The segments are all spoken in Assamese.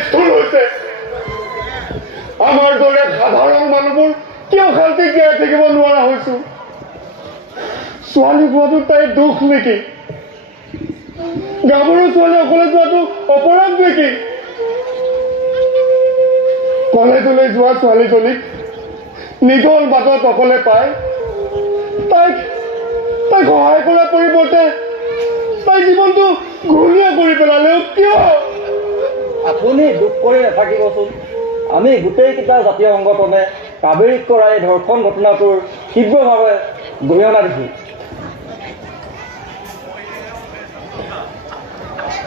নিষ্ঠুৰ হৈছে। আমাৰ দৰে সাধাৰণ মানুহবোৰ কিয় শান্তি জীয়াই থাকিব নোৱাৰা হৈছো? ছোৱালী হোৱাটো তাইৰ দুখ নেকি? গাভৰু ছোৱালী অকলে যোৱাটো অপৰাধ নেকি? কলেজলৈ যোৱা ছোৱালীজনীক নিজৰ বাটত অকলে পাই তাইক সহায় কৰাৰ পৰিৱৰ্তে তাই জীৱনটো ঘূণীয়া কৰি পেলালে। কিয়? আপুনি দুখ কৰি নাথাকিবচোন। আমি গোটেইকেইটা জাতীয় সংগঠনে কাবেৰীত কৰা এই ধৰ্ষণ ঘটনাটোৰ তীব্ৰভাৱে গৰিহণা দিছোঁ।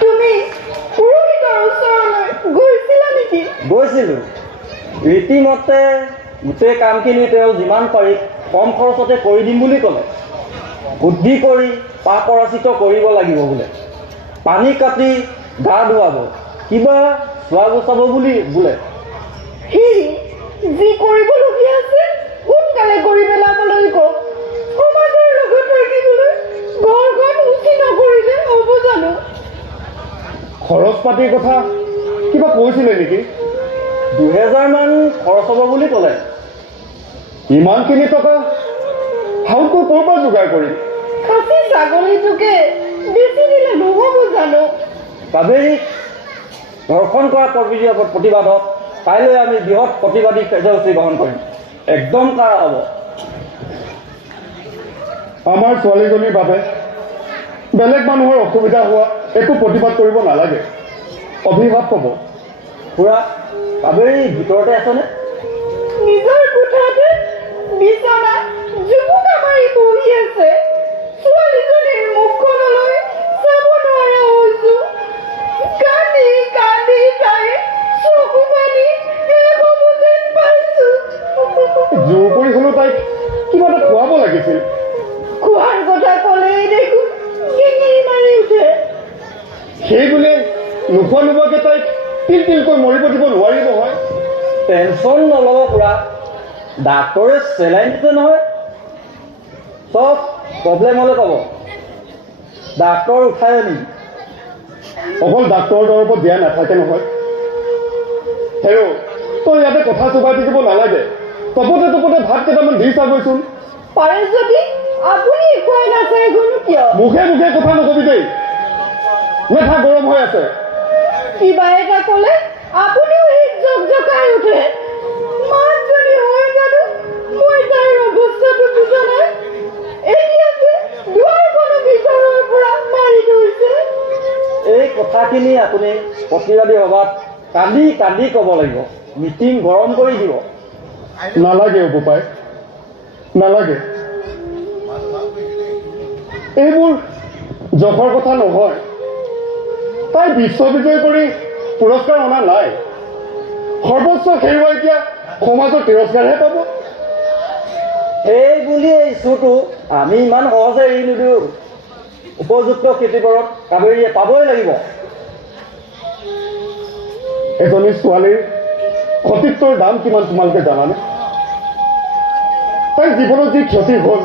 তুমি পুৰোহিতৰ ওচৰলৈ গৈছিলা নেকি? গৈছিলোঁ। ৰীতিমতে গোটেই কামখিনি তেওঁ যিমান পাৰি কম খৰচতে কৰি দিম বুলি ক'লে। বুদ্ধি কৰি পাপৰাচিত কৰিব লাগিব বোলে। পানী কাটি গা ধুৱাব, কিবা চোৱা গুচাব বুলি বোলে। যি কৰিবলগীয়া আছে সোনকালে কৰি পেলাবলৈ কওক। সমাজৰ লগত থাকিবলৈ ঘৰখন উচি নকৰিলে হ'ব জানো? খৰচ পাতিৰ কথা কিবা কৈছিলে নেকি? 2000 মান খৰচ হ'ব বুলি ক'লে। ইমানখিনি টকা হাউটো ক'ৰ পৰা যোগাৰ কৰিম? খাচী ছাগলীটোকে বেছি দিলে নহ'ব জানো? কাবেৰীক ধৰ্ষণ কৰা প্ৰতিবাদত কাইলৈ আমি বৃহৎ প্ৰতিবাদী কাৰ্যসূচী গ্ৰহণ কৰিম। একদম কাৰা হ'ব। আমাৰ ছোৱালীজনীৰ বাবে বেলেগ মানুহৰ অসুবিধা হোৱা একো প্ৰতিবাদ কৰিব নালাগে। অভিশাপ হ'ব। খুৰা, কাবেৰী ভিতৰতে আছেনে? নিজৰ কোঠাতে বিচনা জুপুকা মাৰি বহি আছে। ছোৱালীজনীৰ মুখখনলৈ চাব নোৱাৰা হৈছো। কান্দি কান্দি তাই চকু পানী শেষ হ'ব যেন পাইছো। জোৰ কৰি হ'লেও তাইক কিবা এটা খুৱাব লাগিছিল। খোৱাৰ কথা ক'লেই দেখোন ডিঙি মাৰি উঠে। সেই বুলি নোখোৱাকে তাইক তিল তিলকৈ মৰিব দিব নোৱাৰি নহয়। টেনশ্যন নল'ব খুৰা, ডাক্তৰে চেলাইন দিছে নহয়। চব প্ৰব্লেম হ'লে ক'ব, ডাক্তৰ উঠাই আনিম। অকল ডাক্তৰৰ দৰৱত দিয়া নাথাকে নহয়। হেৰ' তই ইয়াতে কথা চোবাই থাকিব নালাগে। তপতে তপতে ভাত কেইটামান দি চাগৈচোন। পাৰে যদি আপুনি খুৱাই নাচাই গ'লো কিয়? মুখে মুখে কথা নকবি দেই, মেঠা গৰম হৈ আছে। কিবা এটা ক'লে আপুনিও হিত জকজকাই উঠে। মাকজনী হৈ জানো মই তাইৰ অৱস্থাটো বুজা নাই। এতিয়া যে দুৱাৰখনো ভিতৰৰ পৰা মাৰি থৈছে। এই কথাখিনি আপুনি প্ৰতিবাদী সভাত কান্দি কান্দি ক'ব লাগিব। মিটিং গৰম কৰি দিব। নালাগে বোপাই, নালাগে। এইবোৰ জখৰ কথা নহয়। তাই বিশ্ববিজয় কৰি পুৰস্কাৰ অনা নাই। সৰ্বোচ্চ হেৰুৱাই এতিয়া সমাজৰ তিৰস্কাৰহে পাব। সেই বুলি এই ইছ্যুটো আমি ইমান সহজে এৰি নিদিওঁ। উপযুক্ত ক্ষতিপূৰণ কাবেৰীয়ে পাবই লাগিব। এজনী ছোৱালীৰ সতীত্বৰ দাম কিমান তোমালোকে জানানে? তাইৰ জীৱনত যি ক্ষতি হ'ল,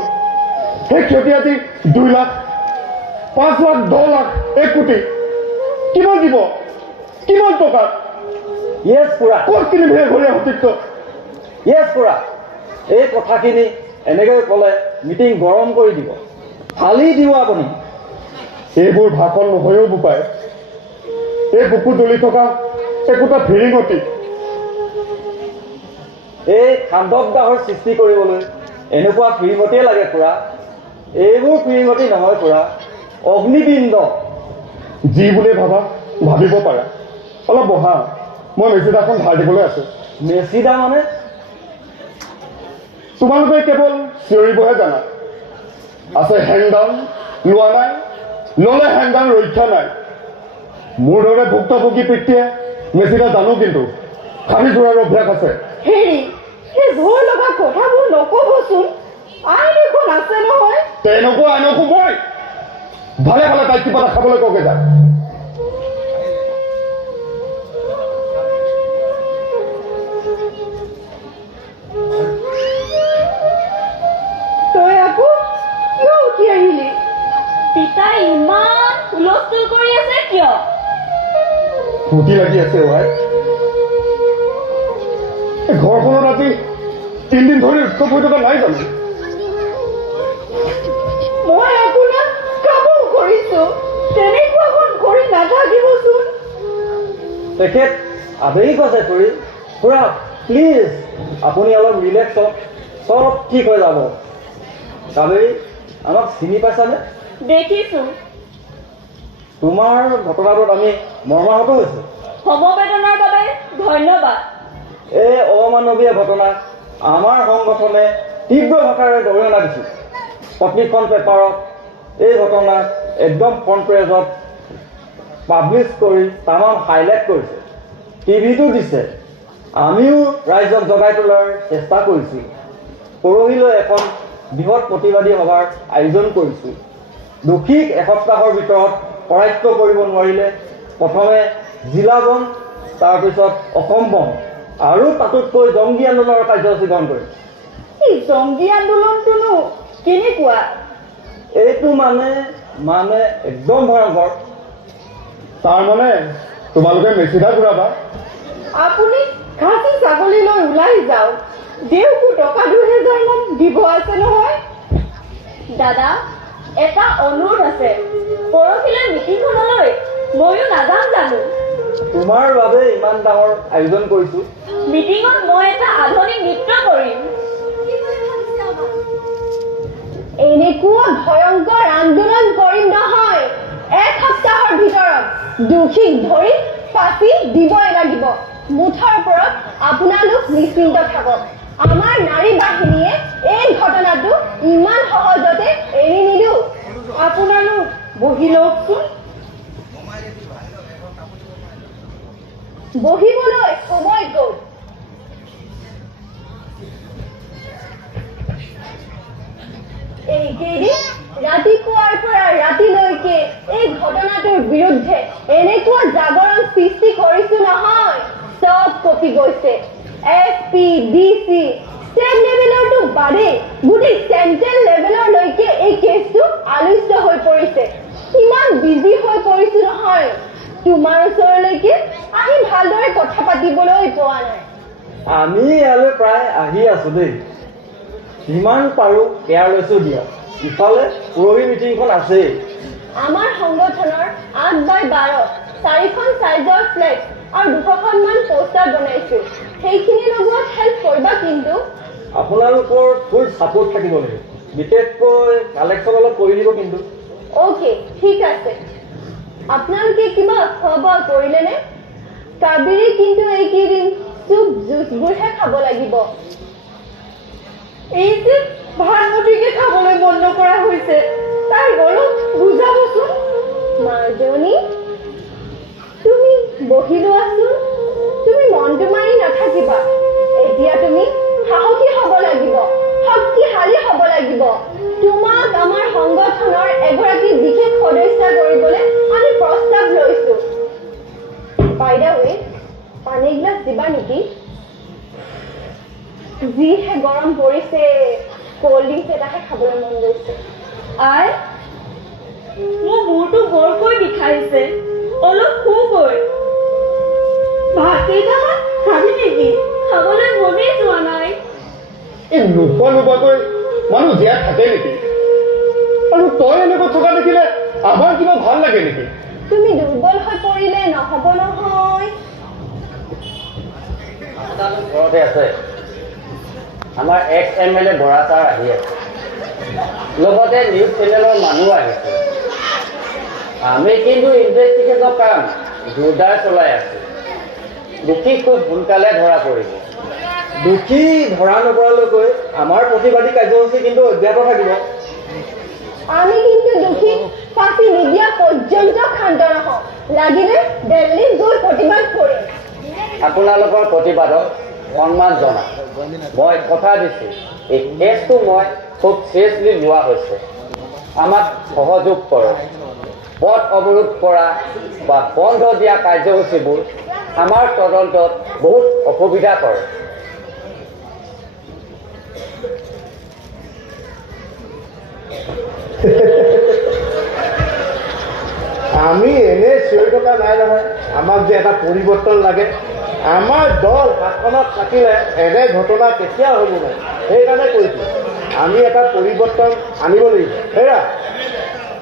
সেই ক্ষতি আজি 2 লাখ, 5 লাখ, 10 লাখ, 1 কোটি। কিমান দিব? কিমান টকা? য়েছ খুৰা, ক'ত কিনিব সেই ঘৰীয়া সতীত্ব? য়েছ খুৰা, এই কথাখিনি এনেকৈ ক'লে মিটিং গৰম কৰি দিব। ফালি দিব আপুনি। এইবোৰ ভাষণ নহয়ও বোপাই। এই বুকু জ্বলি থকা একোটা ফিৰিঙতি। এই খাণ্ডৱদাহৰ সৃষ্টি কৰিবলৈ এনেকুৱা ফিৰিঙতিয়ে লাগে খুৰা। এইবোৰ ফিৰিঙতি নহয় খুৰা, অগ্নিপিণ্ড। যি বুলি ভাবা ভাবিব পাৰা। অলপ বহা, মই মেচিনাখন ধাৰ দিবলৈ আছো। মেচিদা মানে? তোমালোকে কেৱল চিঞৰিবহে জানা। আছে হেংদান, লোৱা নাই, ল'লে হেংদান ৰক্ষা নাই। মোৰ দৰে ভুক্তভোগী পিতৃয়ে মেচিনা জানো, কিন্তু খালি যোৱাৰ অভ্যাস আছে। হেৰি, সেই ভয় লগা কথাবোৰ নক'বচোন। আইন এখন আছে নহয়। তেনেকুৱা আইনকো মই ভালে ভালে তাইক কিবা এটা খাবলৈ কওঁগে যায়। তই আকৌ কিয় উঠি আহিলি? পিতাই ইমান হুলস্থুল কৰি আছে কিয়? ফূৰ্তি লাগি আছে ভাই। 3 দিন ধৰি উৎসৱ হৈ থকা নাই জানো? মই আপোনাক কামো কৰিছো, তেনেকুৱাখন কৰি নাথাকিবচোন। তেখেত আবেগিক আছে খুৰী। খুৰা প্লিজ আপুনি অলপ ৰিলেক্স হওক, চব ঠিক হৈ যাব। কাবেৰী, আমাক চিনি পাইছানে? দেখিছো। তোমাৰ ঘটনাটোত আমি মৰ্মাহত হৈছোঁ। সমবেদনাৰ বাবে ধন্যবাদ। এই অমানৱীয় ঘটনাক আমাৰ সংগঠনে তীব্ৰ ভাষাৰে গৰিহণা দিছিল। প্ৰতিখন পেপাৰত এই ঘটনা একদম ফ্ৰণ্ট পেজত পাব্লিছ কৰি তামাম হাইলাইট কৰিছে, টিভিটো দিছে। আমিও ৰাইজক জগাই তোলাৰ চেষ্টা কৰিছোঁ। পৰহিলৈ এখন বৃহৎ প্ৰতিবাদী সভাৰ আয়োজন কৰিছোঁ। দোষীক এসপ্তাহৰ ভিতৰত কৰায়ত্ব কৰিব নোৱাৰিলে প্ৰথমে জিলা বন্ধ, তাৰপিছত অসম বন্ধ আৰু তাতোতকৈ জংগী আন্দোলনৰ কাৰ্যসূচী গ্ৰহণ কৰিম। এই জংগী আন্দোলনটোনো কেনেকুৱা? এইটো মানে একদম ভয়ংকৰ। তাৰমানে তোমালোকে মেচিনা ঘূৰাবা? আপুনি খাচী ছাগলী লৈ ওলাই যাওক, দেউকো টকা 2000 মান দিব আছে নহয়। দাদা, এটা অনুৰোধ আছে, পৰহিলৈ মিটিংখনলৈ ময়ো নাযাম জানো? তোমাৰ বাবে ইমান ডাঙৰ আয়োজন কৰিছোঁ। মিটিঙত মই এটা আধুনিক নৃত্য কৰিম। এনেকুৱা ভয়ংকৰ আন্দোলন কৰিম নহয়, 1 সপ্তাহৰ ভিতৰত দোষীক ধৰি ফাঁচি দিবই লাগিব। মুঠৰ ওপৰত আপোনালোক নিশ্চিন্ত থাকক, আমাৰ নাৰী বাহিনীয়ে এই ঘটনাটো ইমান সহজতে এৰি নিদিওঁ। আপোনালোক বহি লওকচোন। বহিবলৈ সময় গ'ল। এইকেইদিন ৰাতিপুৱাৰ পৰা ৰাতিলৈকে এই ঘটনাটোৰ বিৰুদ্ধে এনেকুৱা জাগৰণ সৃষ্টি কৰিছো নহয়, চব কপি গৈছে। SP, DC, ষ্টেট লেভেলৰটো বাদেই গোটেই চেণ্ট্ৰেল লেভেললৈকে এই কেছটো আলোচিত হৈ পৰিছে। কিমান বিজি হৈ পৰিছো নহয়, তোমাৰ ওচৰলৈকে আহি ভালদৰে কথা পাতিবলৈ পোৱা নাই। আমি ইয়ালৈ প্ৰায় আহি আছো দেই, যিমান পাৰোঁ কেয়াৰ লৈছোঁ দিয়ক। ইফালে পৰহি মিটিংখন আছেই। আমাৰ সংগঠনৰ 8x12 4খন চাইজৰ ফ্লেক্স আৰু 200খনমান পোষ্টাৰ বনাইছো, সেইখিনি লগোৱাত হেল্প কৰিবা কিন্তু। আপোনালোকৰ ফুল ছাপোৰ্ট থাকিব লাগিব, বিশেষকৈ কালেকশ্যন অলপ কৰি দিব কিন্তু। অ'কে, ঠিক আছে। আপোনালোকে কিবা খোৱা বোৱা কৰিলেনে? কাবেৰী কিন্তু এইকেইদিন চুপ জুচবোৰহে খাব লাগিব। এই যে ভাতমুঠিকে খাবলৈ বন্ধ কৰা হৈছে, তাই অলপ বুজাবচোন। মাজনী, তুমি বহি লোৱাচোন। তুমি মনটো মাৰি নাথাকিবা। এতিয়া তুমি সাহসী হ'ব লাগিব, শক্তিশালী হ'ব লাগিব। তোমাক আমাৰ সংগঠনৰ এগৰাকী বিশেষ সদস্য কৰিবলৈ আমি প্ৰস্তাৱ লৈছো। বাই দ্য ৱে, পানী এগিলাচ দিবা নেকি? যিহে গৰম পৰিছে, কল্ড ড্ৰিংকছ এটাহে খাবলৈ মন গৈছে। আই, মোৰ মূৰটো বৰকৈ বিষাইছে, অলপ শুগৈ। ভাত কেইটামান খাবি নেকি? খাবলৈ মনেই যোৱা নাই। এই নোখোৱাকৈ মানুহ জীয়াই থাকে নেকি? আৰু তই এনেকৈ থকা দেখিলে আমাৰ কিবা ভাল লাগে নেকি? তুমি দুৰ্বল হৈ পৰিলে নহ'ব নহয়। ঘৰতে আছে। আমাৰ ex-MLA বৰা ছাৰ আহি আছে, লগতে নিউজ চেনেলৰ মানুহ আহিছে। আমি কিন্তু ইনভেষ্টিগেশ্যনৰ কাম জোৰদাৰ চলাই আছোঁ। দোষী খুব সোনকালে ধৰা পৰিব। দোষী ধৰা নপৰালৈকৈ আমাৰ প্ৰতিবাদী কাৰ্যসূচী কিন্তু অব্যাহত থাকিব। আমি কিন্তু দোষীক ফাঁচি নিদিয়া পৰ্যন্ত ক্ষান্ত নহওঁ, লাগিলে দিল্লীত গৈ প্ৰতিবাদ কৰিম। আপোনালোকৰ প্ৰতিবাদক সন্মান জনাম। মই কথা দিছোঁ, এই কেছটো মই খুব চিৰিয়াছলি লোৱা হৈছে। আমাক সহযোগ কৰক। পথ অৱৰোধ কৰা বা বন্ধ দিয়া কাৰ্যসূচীবোৰ আমাৰ তদন্তত বহুত অসুবিধা কৰে। আমি এনে চিঞৰি থকা নাই নহয়, আমাক যে এটা পৰিৱৰ্তন লাগে, আমাৰ দল শাসনত থাকিলে এনে ঘটনা কেতিয়াও হ'ব নাই। সেইকাৰণে কৈছোঁ আমি এটা পৰিৱৰ্তন আনিব লাগিব। হেৰা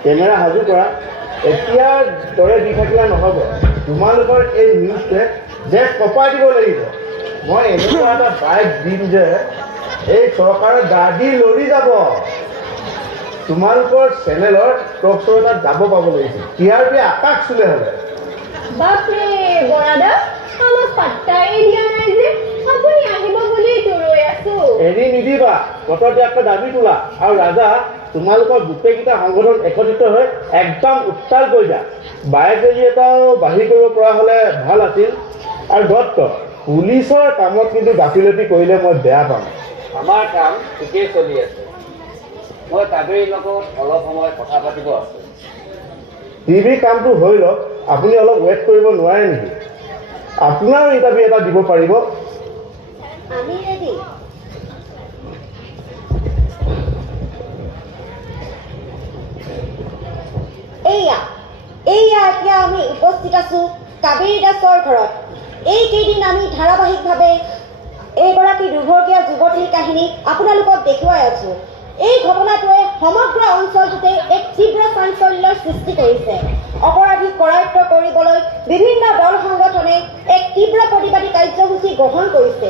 কেমেৰা সাজু কৰা। এতিয়াৰ দৰে দি থাকিলে নহ'ব। তোমালোকৰ এই নিউজটোৱে যে কপাই দিব লাগিব। মই এনেকুৱা এটা বাইক দিম যে এই চৰকাৰৰ গাড়ী লৰি যাব। তোমালোকৰ চেনেলৰ টক শ্ব' এটাত যাব পাব লাগিছিল। TRP আকাশ চুলে হ'লে। বাপৰে বৰাদা, আমাক পাত্তাই দিয়া নাই যে। আপুনি আহিব বুলিতো ৰৈ আছো। এৰি নিদিবা, বতৰটো দাবী তোলা। আৰু ৰাজা, তোমালোকৰ গোটেইকেইটা সংগঠন একত্ৰিত হৈ একদম উত্তাল কৰি যা। বাইক ৰেলী এটাও বাহিৰ কৰিব পৰা হ'লে ভাল আছিল। আৰু দত্ত, পুলিচৰ কামত কিন্তু গাফিলতি কৰিলে মই বেয়া পাম। আমাৰ কাম ঠিকেই চলি আছে। মই কাবেৰীৰ লগত অলপ সময় কথা পাতিব আছে। টিভি কামটো হৈ লওক, আপুনি অলপ ৱেইট কৰিব নোৱাৰে নেকি? আপোনাৰো ইণ্টাৰভিউ এটা দিব পাৰিব। আমি ৰেডি। এয়া এতিয়া আমি উপস্থিত আছো কাবেৰী দাসৰ ঘৰত। এইকেইদিন আমি ধাৰাবাহিকভাৱে এইগৰাকী দুৰ্ভগীয়া যুৱতীৰ কাহিনী আপোনালোকক দেখুৱাই আছো। এই ঘটনাটোৱে সমগ্ৰ অঞ্চলটোতে এক তীব্ৰ চাঞ্চল্যৰ সৃষ্টি কৰিছে। অপৰাধীক কৰায়ত্ব কৰিবলৈ বিভিন্ন দল সংগঠনে এক তীব্ৰ প্ৰতিবাদী কাৰ্যসূচী গ্ৰহণ কৰিছে।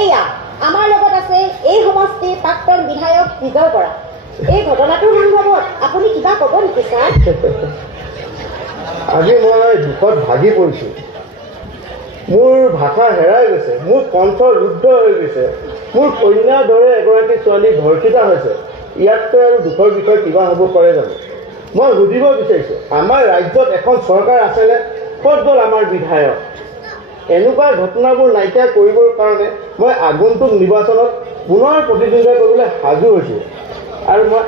এয়া আমাৰ লগত আছে এই সমষ্টিৰ প্ৰাক্তন বিধায়ক বিজয় বৰা। এই ঘটনাটোৰ সন্দৰ্ভত আপুনি কিবা ক'ব নেকি ছাৰ? আজি মই দুখত ভাগি পৰিছোঁ। মোৰ ভাষা হেৰাই গৈছে, মোৰ কণ্ঠ ৰুদ্ধ হৈ গৈছে। মোৰ কন্যাৰ দৰে এগৰাকী ছোৱালী ধৰ্ষিতা হৈছে। ইয়াতকৈ আৰু দুখৰ বিষয় কিবা হ'ব পাৰে জানো? মই সুধিব বিচাৰিছোঁ, আমাৰ ৰাজ্যত এখন চৰকাৰ আছেনে? ক'ত গ'ল আমাৰ বিধায়ক? এনেকুৱা ঘটনাবোৰ নাইকিয়া কৰিবৰ কাৰণে মই আগন্তুক নিৰ্বাচনত পুনৰ প্ৰতিদ্বন্দ্বিতা কৰিবলৈ সাজু হৈছোঁ। আৰু মই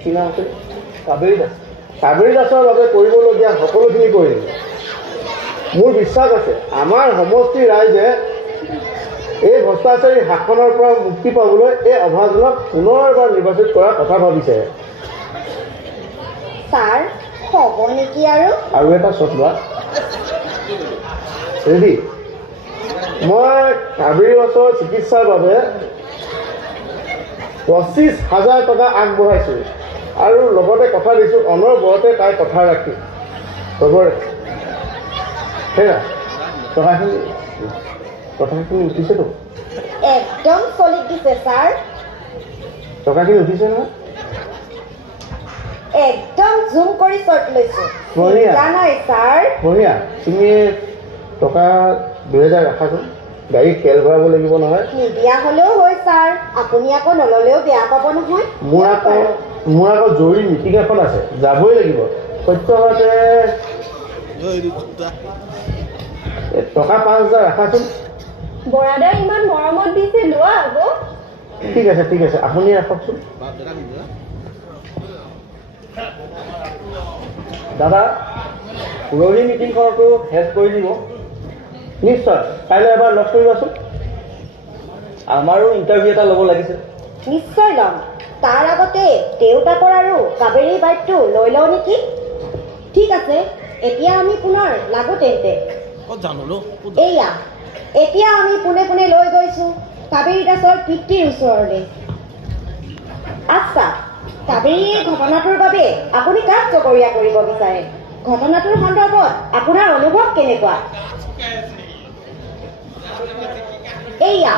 কি নাম আছিল? কাবেৰী দাসৰ বাবে কৰিবলগীয়া সকলোখিনি কৰিম। মোৰ বিশ্বাস আছে আমাৰ সমষ্টিৰ ৰাইজে এই ভ্ৰষ্টাচাৰী শাসনৰ পৰা মুক্তি পাবলৈ এই অভাজনক পুনৰবাৰ নিৰ্বাচিত কৰাৰ কথা ভাবিছে। ছাৰ হ'ব নেকি? আৰু এটা চট লোৱা ৰেডি। মই কাবেৰী দাসৰ চিকিৎসাৰ বাবে 25,000 টকা আগবঢ়াইছোঁ আৰু লগতে কথা দিছোঁ অনবৰতে তাই কথা ৰাখি খবৰে সেয়া কথাখিনি উঠিছেতো। একদম চলিড দিছে ছাৰ। টকাখিনি উঠিছে নহয়? একদম জুম কৰি শ্বট লৈছো। বঢ়িয়া নাই ছাৰ। বঢ়িয়া। তুমি টকা 2,000 ৰাখাচোন, গাড়ীত তেল ভৰাব লাগিব নহয়। নিদিয়া হ'লেও হয় ছাৰ, আপুনি আকৌ নল'লেও বেয়া পাব নহয়। মোৰ আকৌ জৰুৰী মিটিং এখন আছে, যাবই লাগিব। সত্যভাৱে টকা 5,000 ৰাখাচোন। বৰাদাই ইমান মৰমত দিছে, লোৱা আকৌ। ঠিক আছে আপুনি ৰাখকচোন। দাদা, পুৰণি মিটিংখনতো শেষ কৰি দিব। নিশ্চয়, কাইলৈ এবাৰ লগ কৰিবাচোন। আমাৰো ইণ্টাৰভিউ এটা ল'ব লাগিছিল। নিশ্চয় ল'ম। তাৰ আগতে দেউতাকৰ আৰু কাবেৰীৰ বাইকটো লৈ লওঁ নেকি? ঠিক আছে, এতিয়া আমি পুনৰ লাগো তেন্তে। এয়া এতিয়া আমি পোনে পোনে লৈ গৈছোঁ কাবেৰী দাসৰ পিতৃৰ ওচৰলৈ। আচ্ছা, কাবেৰী এই ঘটনাটোৰ বাবে আপুনি কাক জগৰীয়া কৰিব বিচাৰে? ঘটনাটোৰ সন্দৰ্ভত আপোনাৰ অনুভৱ কেনেকুৱা? এয়া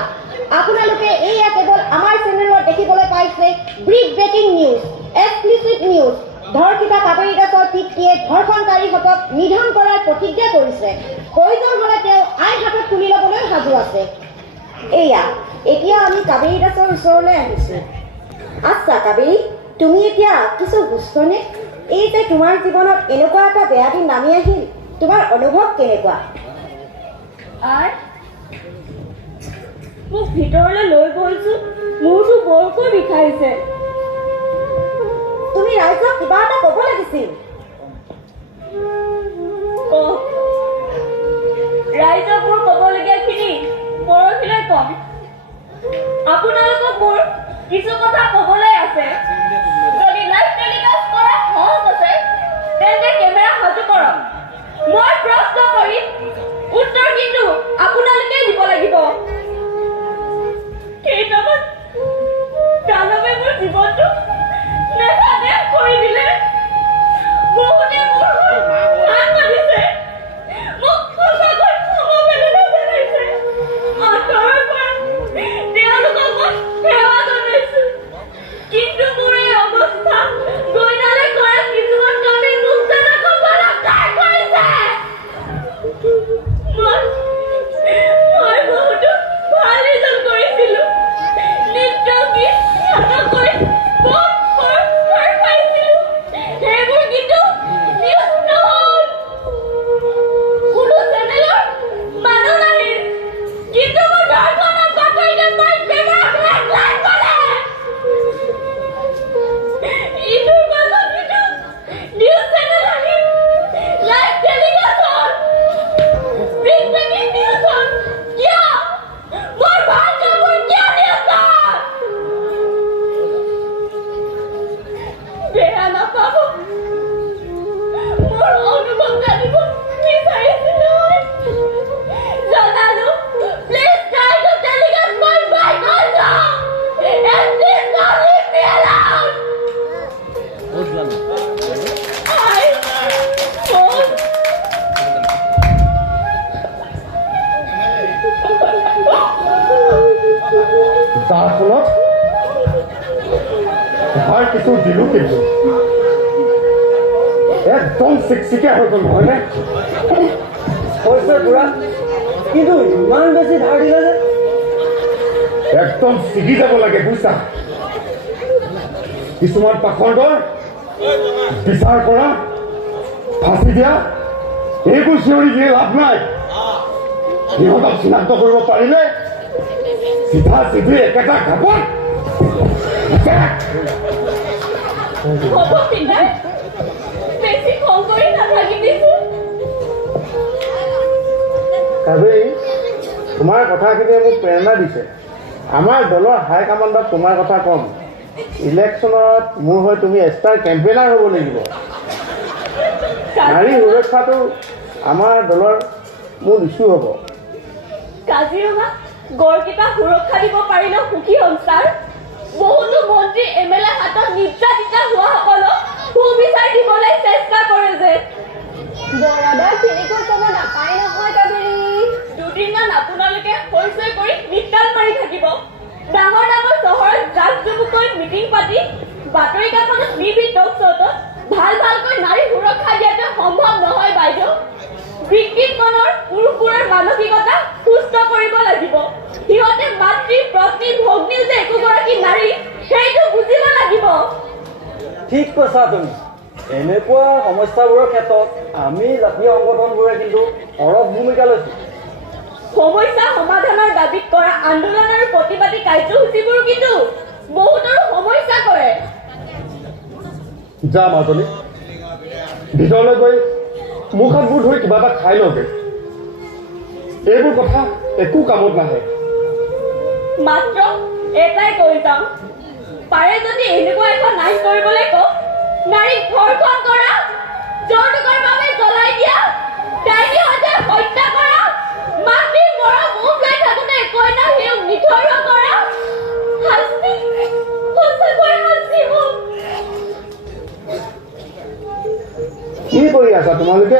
আপোনালোকে এয়া কেৱল আমাৰ চেনেলত দেখিবলৈ পাইছে ব্ৰিক ব্ৰেকিং নিউজ, এক্সক্লুচিভ নিউজ। ধৰ্ষিতা কাবেৰী দাসৰ পিতৃয়ে ধৰ্ষণকাৰীহঁতক নিধন কৰাৰ প্ৰতিজ্ঞা কৰিছে। প্ৰয়োজন হ'লে তেওঁ আইন হাতত তুলি ল'বলৈ সাজু আছে। এয়া এতিয়া আমি কাবেৰী দাসৰ ওচৰলৈ আহিছোঁ। আচ্ছা কাবেৰী, তুমি এতিয়া কিছু সুস্থনে? এই যে তোমাৰ জীৱনত এনেকুৱা এটা বেয়া দিন নামি আহিল, তোমাৰ অনুভৱ কেনেকুৱা? মোক ভিতৰলৈ লৈ গৈছোঁ, মোৰতো বৰকৈ বিষাইছে। তুমি ৰাইজক কিবা এটা ক'ব লাগিছিল। ৰাইজক মোৰ ক'বলগীয়াখিনি পৰহিলৈ ক'ম। আপোনালোকক মোৰ কিছু কথা ক'বলৈ আছে। যদি লাইভ টেলিকাষ্ট কৰা সহজ আছে তেন্তে কেমেৰা সাজু কৰক। মই প্ৰশ্ন কৰিম, উত্তৰ কিন্তু আপোনালোকেই দিব লাগিব। কেইটামান দানৱে মোৰ জীৱনটো নেখানে কৰি দিলে। বহুতে মোৰ হৈ হাত মাৰিছে, মোক সঁচাকৈ সমবেদনা জনাইছে। অন্তৰৰ পৰা তেওঁলোকক মই সেৱা জনাইছো। কিন্তু মোৰ এই অৱস্থা গইনালে কৰা কিছুমান কামে মোক যেনেকৈ বলাৎকাৰ কৰিছে। মই বহুতো ভাল ৰিজাল্ট কৰিছিলো। নৃত্য গীত নাটক কৰি বহুত পুৰস্কাৰ পাইছিলো। সেইবোৰ কিন্তু নিউজ নহল, কোনো চেনেলৰ মানুহ নাহিল। কিন্তু মোৰ দৰ্শনৰ বাতৰিত মই পেপাৰত হেডলাইন পালে। ইটোৰ পাছত ইটো নিউজ চেনেল আহিল, লাইভ টেলিকাষ্ট হ'ল, বিগ ব্ৰেকিং নিউজ হ'ল। কিয় মোৰ ভাল কামবোৰ কিয় নিউজ হ'ল? বেয়া নাপাব, মোৰ অনুভৱ জানিব বিচাৰিছিলো। জনালো, please try two telecast my bike also and please don't leave me alone. I was যাৰ ফলত ধাৰ কিছু দিলো, কিন্তু একদম চিকচিকীয়া হৈ গ'ল, নহয়নে? হৈছে খুৰা, কিন্তু ইমান বেছি ধাৰ দিলে যে। একদম ছিগি যাব লাগে, বুজিছা? কিছুমান পাখণ্ডৰ বিচাৰ কৰা, ফাঁচি দিয়া, এইবোৰ চিঞৰি দিয়ে লাভ নাই। সিহঁতক চিনাক্ত কৰিব পাৰিলে চিধা চিধি একেটা ঘাপত হ'ব পিতাই, বেছি খং কৰি নাথাকিবিচোন। কাবেৰী, তোমাৰ কথাখিনিয়ে মোক প্ৰেৰণা দিছে। আমাৰ দলৰ হাই কামাণ্ডক তোমাৰ কথা ক'ম। ইলেকশ্যনত মোৰ হৈ তুমি ষ্টাৰ কেম্পেইনাৰ হ'ব লাগিব। নাৰী সুৰক্ষাটো আমাৰ দলৰ মূল ইছ্যু হ'ব। কাজিৰঙা গড়কেইটা সুৰক্ষা দিব পাৰিলেও সুখী হ'ম ছাৰ। বহুতো মন্ত্ৰী MLA হাতত নিৰ্যাতিত হোৱাসকলক সুবিচাৰ দিবলৈ চেষ্টা কৰে যে। বৰাদাক তেনেকৈ ক'ব নাপায় নহয় কাবেৰী। দুদিনমান আপোনালোকে হৈচৈ কৰি মিটাল মাৰি থাকিব। ডাঙৰ ডাঙৰ চহৰত জাক জমুকৈ মিটিং পাতি বাতৰি কাকতত টিভি টক শ্ব'ত ভালকৈ নাৰী সুৰক্ষা দিয়াটো সম্ভৱ নহয় বাইদেউ। বিকৃতকৰণৰ পুৰুষবোৰৰ মানসিকতা সুস্থ কৰিব লাগিব। সিহঁতে মাতৃ পত্নী ভগ্নী যে একোগৰাকী নাৰী, সেইটো বুজিব লাগিব। ঠিক কৈছা তুমি। এনেকুৱা সমস্যাবোৰৰ ক্ষেত্ৰত আমি জাতীয় সংগঠনবোৰে কিন্তু সৰব ভূমিকা লৈছোঁ। সমস্যা সমাধানৰ দাবীত কৰা আন্দোলন আৰু প্ৰতিবাদী কাৰ্যসূচীবোৰ কিন্তু বহুতৰো সমস্যা কৰে। যা মাজনী, ভিতৰলৈ গৈ মুখ হাতবোৰ ধৰি কিবা এটা খাই লওঁগে। এইবোৰ কথা একো কামত নাহে। মাত্ৰ এটাই কৈ যাওঁ, পাৰে যদি এনেকুৱা এখন আইন কৰিবলৈ কওক, নাৰীক ধৰ্ষণ কৰা, যৌতুকৰ বাবে জ্বলাই দিয়া, ডাইনী সৈতে হত্যা কৰা, মাতৃৰ মৰম মুখ লৈ থাকোঁতে কইনা শিশুক নিথৰুৱা কৰা, শাস্তি সঁচাকৈ শাস্তি হওক। কি কৰি আছা তোমালোকে?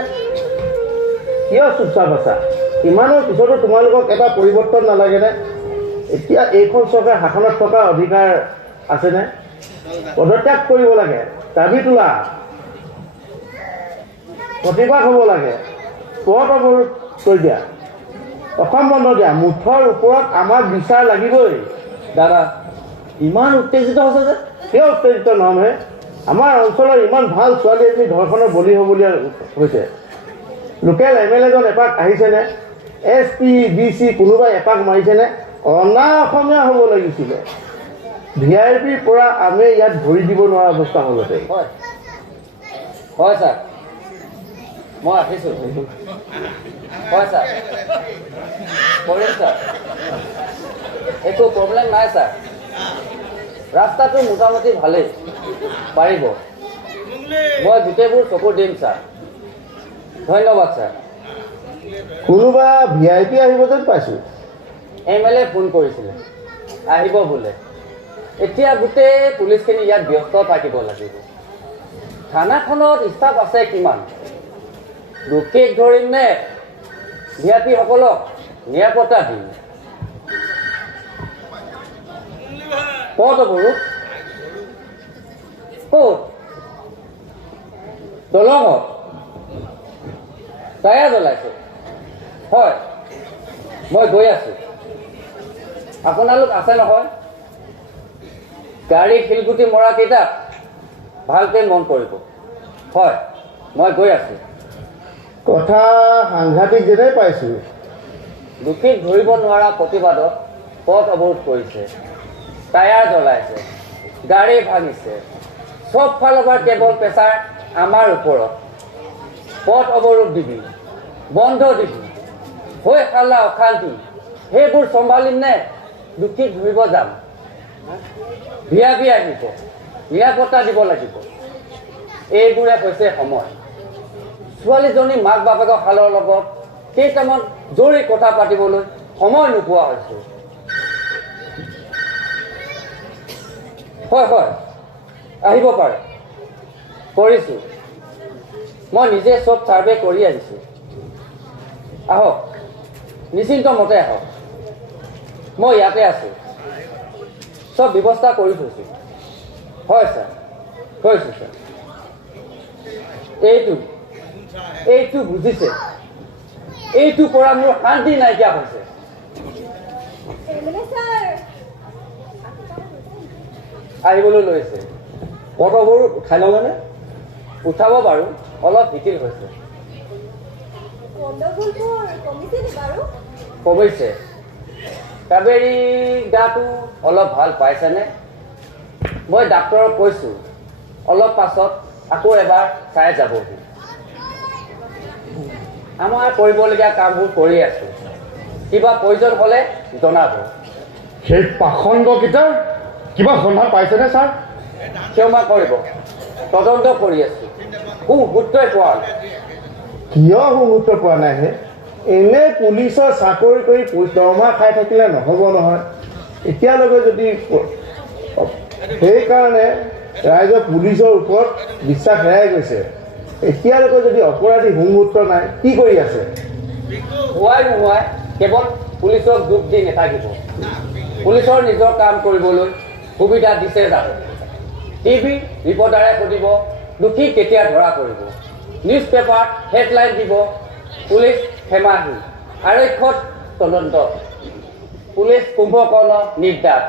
কিয় চুপচাপ আছা? ইমানৰ পিছতো তোমালোকক এটা পৰিৱৰ্তন নালাগেনে? এতিয়া এইখন চৰকাৰ শাসনত থকা অধিকাৰ আছেনে? পদত্যাগ কৰিব লাগে, দাবী তোলা, প্ৰতিবাদ হ'ব লাগে, পথ অৱৰোধ কৰি দিয়া, অসম বন্ধ দিয়া। মুঠৰ ওপৰত আমাক বিচাৰ লাগিবই। দাদা, ইমান উত্তেজিত হৈছে যে? কিয় উত্তেজিত নহমহে? আমাৰ অঞ্চলৰ ইমান ভাল ছোৱালী এজনী ধৰ্ষণৰ বলি হ'বলগীয়া হৈছে। লোকেল MLA জন এপাক আহিছেনে? SP DC কোনোবাই এপাক মাৰিছেনে? অনা অসমীয়া হ'ব লাগিছিলে। VIPৰ পৰা আমি ইয়াত ভৰি দিব নোৱাৰা অৱস্থা হ'লতে। হয় হয় ছাৰ, মই ৰাখিছোঁ। হয় ছাৰ, কৰিম ছাৰ, একো প্ৰব্লেম নাই ছাৰ। ৰাস্তাটো মোটামুটি ভালেই, পাৰিব। মই গোটেইবোৰ চকু দিম ছাৰ। ধন্যবাদ ছাৰ। কোনোবা VIP আহিব যেন পাইছোঁ। MLA ফোন কৰিছিলে আহিব বোলে এতিয়া গোটেই পুলিচখিনি ইয়াত ব্যস্ত থাকিব লাগিব থানাখনত ষ্টাফ আছে কিমান দোষীক ধৰিম নে VIP সকলক নিৰাপত্তা দিম ক'ত বৰু ক'ত দলঙত টায়াৰ জ্বলাইছে হয় মই গৈ আছোঁ আপোনালোক আছে নহয় গাড়ী শিলগুটি মৰা কেইটাক ভালকৈ মন কৰিব হয় মই গৈ আছোঁ কথা সাংঘাতিক যেনে পাইছোঁ দোষীক ধৰিব নোৱাৰা প্ৰতিবাদত পথ অৱৰোধ কৰিছে টায়াৰ জ্বলাইছে গাড়ী ভাঙিছে চব ফালৰ পৰা কেৱল প্ৰেছাৰ আমাৰ ওপৰত পথ অৱৰোধ দিবি বন্ধ দিবি হৈ খালা অশান্তি সেইবোৰ চম্ভালিম নে দোষীক ধৰিব যাম VIP আহিব নিৰাপত্তা দিব লাগিব এইবোৰে হৈছে সময় ছোৱালীজনী মাক বাপেকৰ হালৰ লগত কেইটামান জৰুৰী কথা পাতিবলৈ সময় নোপোৱা হৈছে হয় হয় আহিব পাৰে কৰিছোঁ মই নিজে চব ছাৰ্ভে কৰি আহিছোঁ আহক নিশ্চিন্ত মতে আহক মই ইয়াতে আছোঁ চব ব্যৱস্থা কৰি থৈছোঁ হয় ছাৰ কৈছোঁ ছাৰ এইটো বুজিছে এইটোৰ পৰা মোৰ শান্তি নাইকিয়া হৈছে আহিবলৈ লৈছে পথবোৰ উঠাই লওঁনে উঠাব বাৰু অলপ শিথিল হৈছে কমিছে কাবেৰী গাটো অলপ ভাল পাইছেনে মই ডাক্তৰক কৈছোঁ অলপ পাছত আকৌ এবাৰ চাই যাবহি আমাৰ কৰিবলগীয়া কামবোৰ কৰি আছোঁ কিবা প্ৰয়োজন হ'লে জনাব সেই পাখণ্ডকেইটাৰ কিবা সন্ধান পাইছেনে ছাৰ ক্ষমা কৰিব তদন্ত কৰি আছোঁ সুসূত্ৰই পোৱা নাই কিয় সুমূৰ্ত পোৱা নাই হে এনে পুলিচৰ চাকৰি কৰি দৰমহা খাই থাকিলে নহ'ব নহয় এতিয়ালৈকে যদি সেইকাৰণে ৰাইজৰ পুলিচৰ ওপৰত বিশ্বাস হেৰাই গৈছে এতিয়ালৈকে যদি অপৰাধী সুমূৰ্ত নাই কি কৰি আছে হোৱাই নোহোৱাই কেৱল পুলিচক দুখ দি নাথাকিব পুলিচৰ নিজৰ কাম কৰিবলৈ সুবিধা দিছে জানো টিভি ৰিপৰ্টাৰে সুধিব দোষী কেতিয়া ধৰা কৰিব নিউজ পেপাৰ হেডলাইন দিব পুলিচ হেমাহী আৰক্ষত তদন্ত পুলিচ কুম্ভকৰ্ণ নিৰ্দাত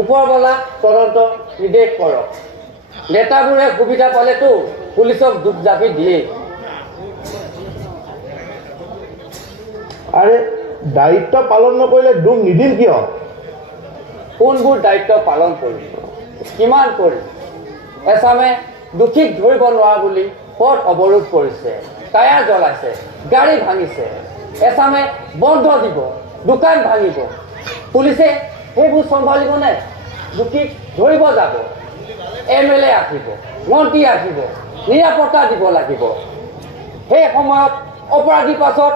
ওপৰৱালা তদন্ত নিৰ্দেশ কৰক নেতাবোৰে সুবিধা পালেতো পুলিচক দুখ জাপি দিয়ে আৰে দায়িত্ব পালন নকৰিলে দুখ নিদিম কিয় কোনবোৰ দায়িত্ব পালন কৰিম কিমান কৰিম এচামে দোষীক ধৰিব নোৱাৰা বুলি পথ অৱৰোধ কৰিছে টায়াৰ জ্বলাইছে গাড়ী ভাঙিছে এচামে বন্ধ দিব দোকান ভাঙিব পুলিচে সেইবোৰ চম্ভালিবনে দোষীক ধৰিব যাব MLA আহিব মন্ত্ৰী আহিব নিৰাপত্তা দিব লাগিব সেই সময়ত অপৰাধীৰ পাছত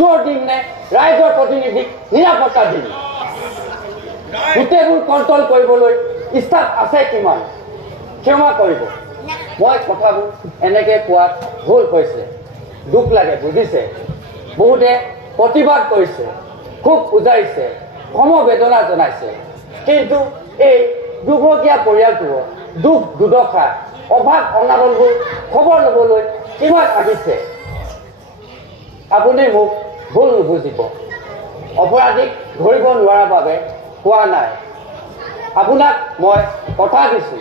দৌৰ দিম নে ৰাইজৰ প্ৰতিনিধিক নিৰাপত্তা দিম গোটেইবোৰ কণ্ট্ৰল কৰিবলৈ ষ্টাফ আছে কিমান ক্ষমা কৰিব মই কথাবোৰ এনেকৈ কোৱাত ভুল হৈছে দুখ লাগে বুজিছে বহুতে প্ৰতিবাদ কৰিছে খুব বুজাইছে সমবেদনা জনাইছে কিন্তু এই দুৰ্ভগীয়া পৰিয়ালটোৰ দুখ দুৰ্দশা অভাৱ অনাটনবোৰ খবৰ ল'বলৈ কিমান আহিছে আপুনি মোক ভুল নুবুজিব অপৰাধীক ধৰিব নোৱাৰাৰ বাবে কোৱা নাই আপোনাক মই কথা দিছোঁ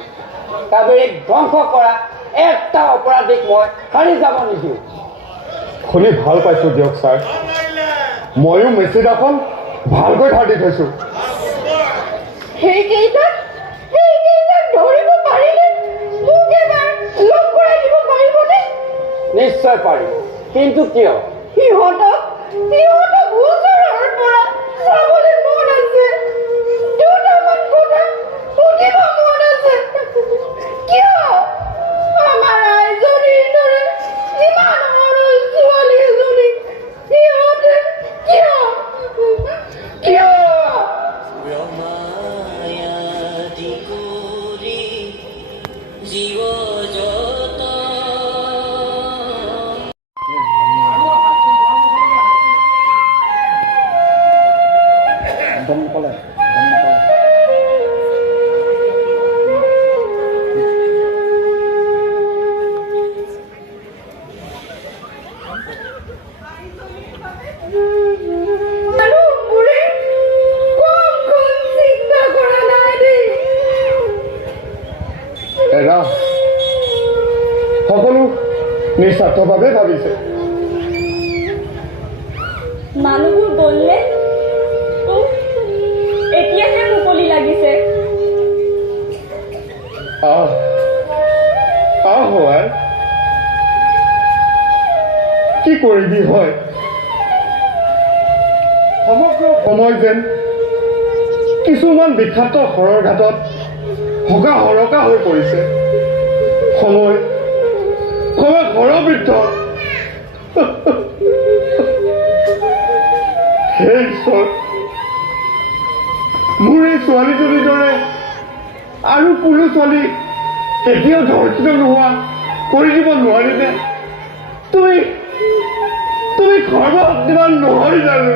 কাবেৰীক ধ্বংস কৰা একটা অপৰাধীক মই সাৰি যাব নিদিওঁ শুনি ভাল পাইছোঁ দিয়ক ছাৰ ময়ো মেচিনাখন ভালকৈ ঢালি থৈছোঁ সেইকেইটাক ধৰিব পাৰিলে মোক এবাৰ লগ কৰাই দিব পাৰিবনে নিশ্চয় পাৰিম কিন্তু কিয় সিহঁতক ওচৰৰ পৰা চাবলৈ মন আছে দুটামান কথা সুধিব মন আছে কিয় আমাৰ ৰাইজৰ দৰে ইমান সৰল ছোৱালী এজনী সিহঁতে এৰা সকলো নিস্বাৰ্থভাৱে ভাবিছে। মানুহবোৰ গ'লনে? এতিয়াহে মুকলি লাগিছে। হয় কি কৰিবি হয়, সমগ্ৰ সময় যেন কিছুমান বিখ্যাত শৰৰ ঘাটত হকা হৰকা হৈ পৰিছে। সময় শৰবৃদ্ধ। হে ঈশ্বৰ, মোৰ এই ছোৱালীজনীৰ দৰে আৰু কোনো ছোৱালী কেতিয়াও ধৰ্ষিত নোহোৱা কৰি দিব নোৱাৰিনে? তুমি সৰ্বশক্তিমান নহয় জানো?